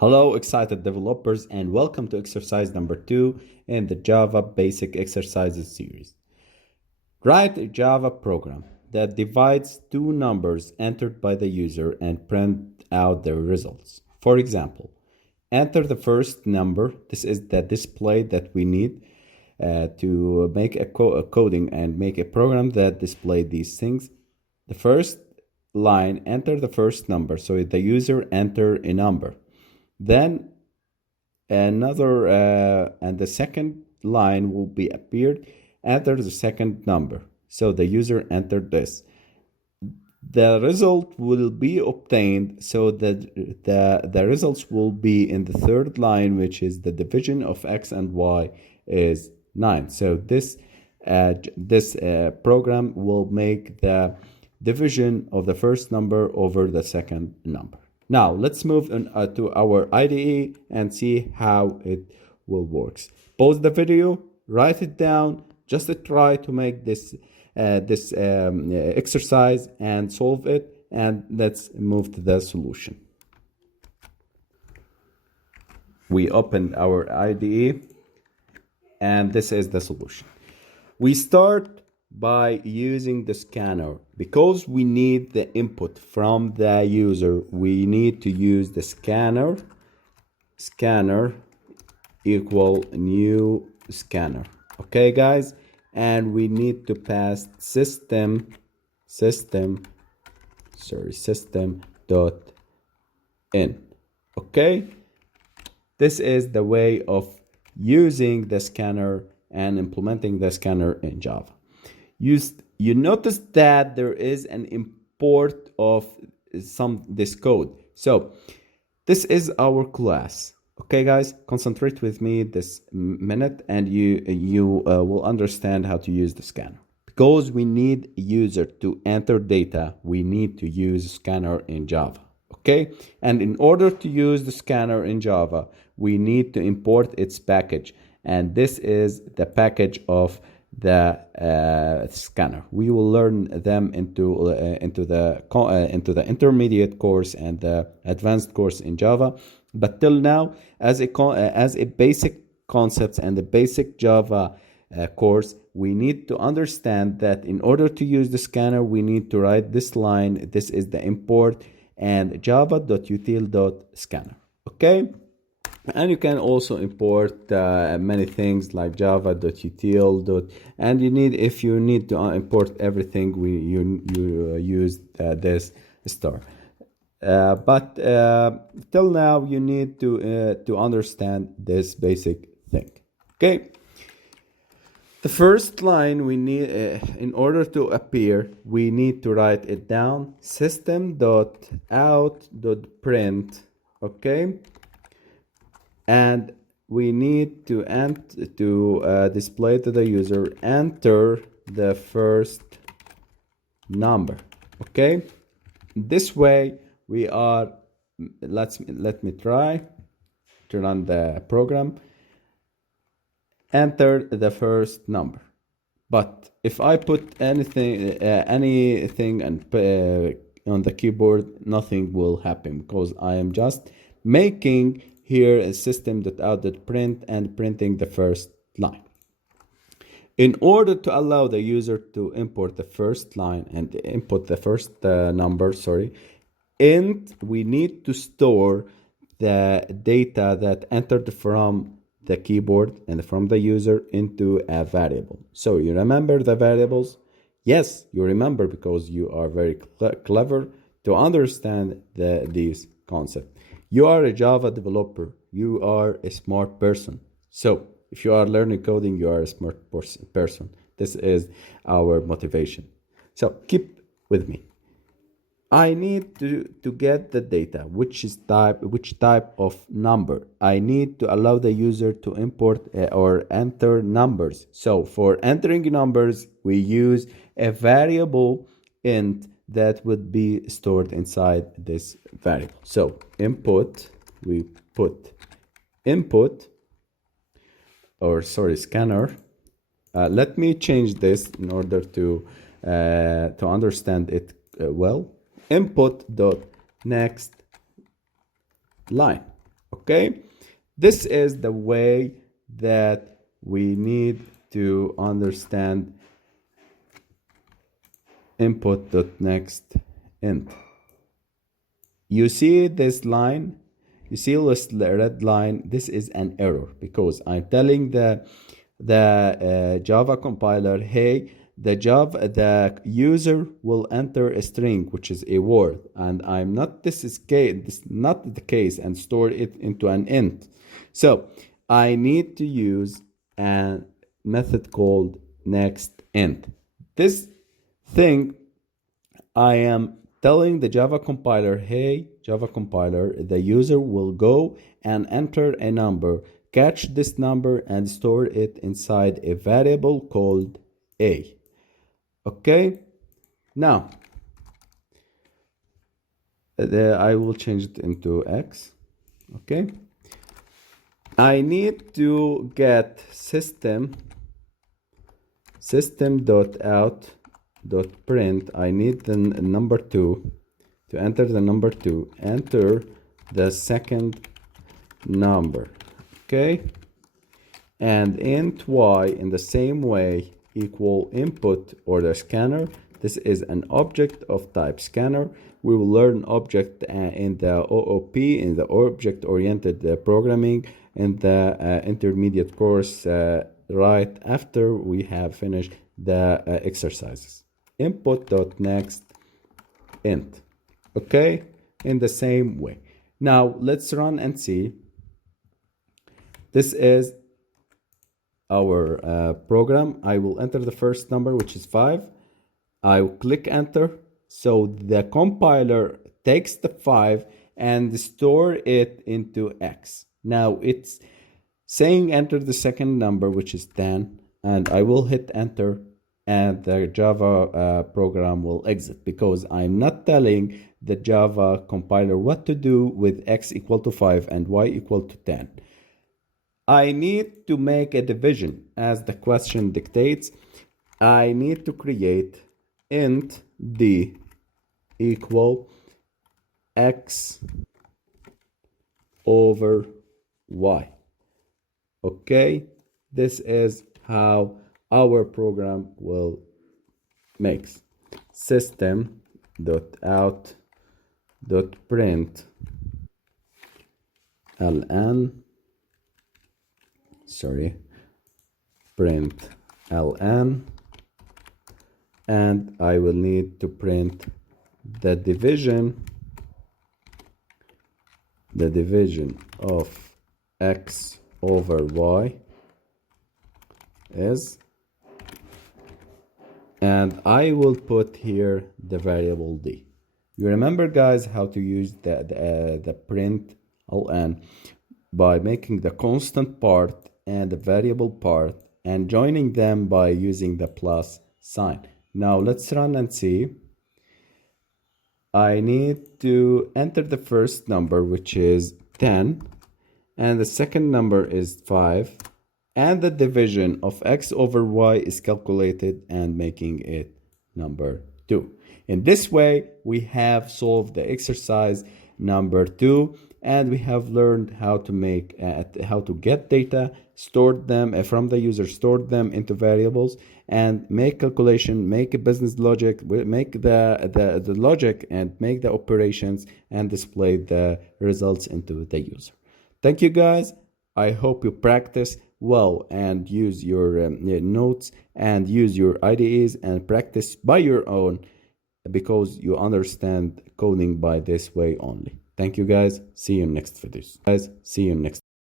Hello, excited developers, and welcome to exercise number 2 in the Java Basic Exercises series. Write a Java program that divides two numbers entered by the user and print out their results. For example, enter the first number. This is the display that we need to make a coding and make a program that display these things. The first line, enter the first number, so the user enter a number. Then another and the second line will be appeared, enter the second number, so the user entered this. The result will be obtained, so that the results will be in the third line, which is the division of x and y is 9. So this program will make the division of the first number over the second number. Now let's move on to our IDE and see how it will work. Pause the video, write it down, just try to make this exercise and solve it, and let's move to the solution. We opened our IDE and this is the solution. We start by using the scanner. Because we need the input from the user, we need to use the scanner equal new scanner. Okay guys, and we need to pass system dot in. Okay, this is the way of using the scanner and implementing the scanner in Java. You notice that there is an import of this code. So this is our class. Okay guys, concentrate with me this minute and you will understand how to use the scanner. Because we need a user to enter data, we need to use scanner in Java. Okay, and in order to use the scanner in Java, we need to import its package, and this is the package of the scanner. We will learn them into the intermediate course and the advanced course in Java. But till now, as a basic concepts and the basic Java course, we need to understand that in order to use the scanner, we need to write this line. This is the import and java.util.scanner. Okay. And you can also import many things like java.util. And if you need to import everything, you use this star. But till now, you need to understand this basic thing. Okay. The first line we need, in order to appear, we need to write it down. System.out.print. Okay. And we need to display to the user, enter the first number. Okay, this way we are, let me try to run the program. Enter the first number. But if I put anything and on the keyboard, nothing will happen, because I am just making here is system.out.print and printing the first line. In order to allow the user to import the first line and input the first number, we need to store the data that entered from the keyboard and from the user into a variable. So you remember the variables? Yes, you remember, because you are very clever to understand these concepts. You are a Java developer. You are a smart person. So if you are learning coding, you are a smart person. This is our motivation. So keep with me. I need to get the data, which type of number. I need to allow the user to import or enter numbers. So for entering numbers, we use a variable int that would be stored inside this variable. So input, we put input, scanner. Let me change this in order to understand it well. Input dot next line. Okay, this is the way that we need to understand input.next int. You see this line, you see this red line. This is an error because I'm telling the Java compiler, hey, the user will enter a string, which is a word, and I'm not, this is not the case, and store it into an int. So I need to use a method called next int. This thing, I am telling the Java compiler, hey, Java compiler, the user will go and enter a number, catch this number and store it inside a variable called a. Okay, now I will change it into x. Okay, I need to get system.out.print. I need the number 2 to enter the number 2, enter the second number. Okay, and int y in the same way equal input or the scanner. This is an object of type scanner. We will learn object in the OOP, in the object oriented programming, in the intermediate course right after we have finished the exercises. Input.next int. Okay, in the same way. Now let's run and see. This is our program. I will enter the first number, which is 5. I will click enter. So the compiler takes the 5 and store it into x. Now it's saying enter the second number, which is 10, and I will hit enter, and the Java program will exit because I'm not telling the Java compiler what to do with x equal to 5 and y equal to 10. I need to make a division as the question dictates. I need to create int d equal x over y. Okay, this is how our program will makes system.out.print print ln, and I will need to print the division of x over y is, and I will put here the variable d. You remember, guys, how to use the print ln by making the constant part and the variable part and joining them by using the plus sign. Now let's run and see. I need to enter the first number, which is 10, and the second number is 5, and the division of x over y is calculated and making it number 2. In this way, we have solved the exercise number 2, and we have learned how to make how to get data, stored them from the user, stored them into variables, and make calculation, make a business logic, make the logic, and make the operations, and display the results into the user. Thank you, guys. I hope you practice well and use your notes and use your IDEs and practice by your own, because you understand coding by this way only. Thank you, guys. See you in next videos.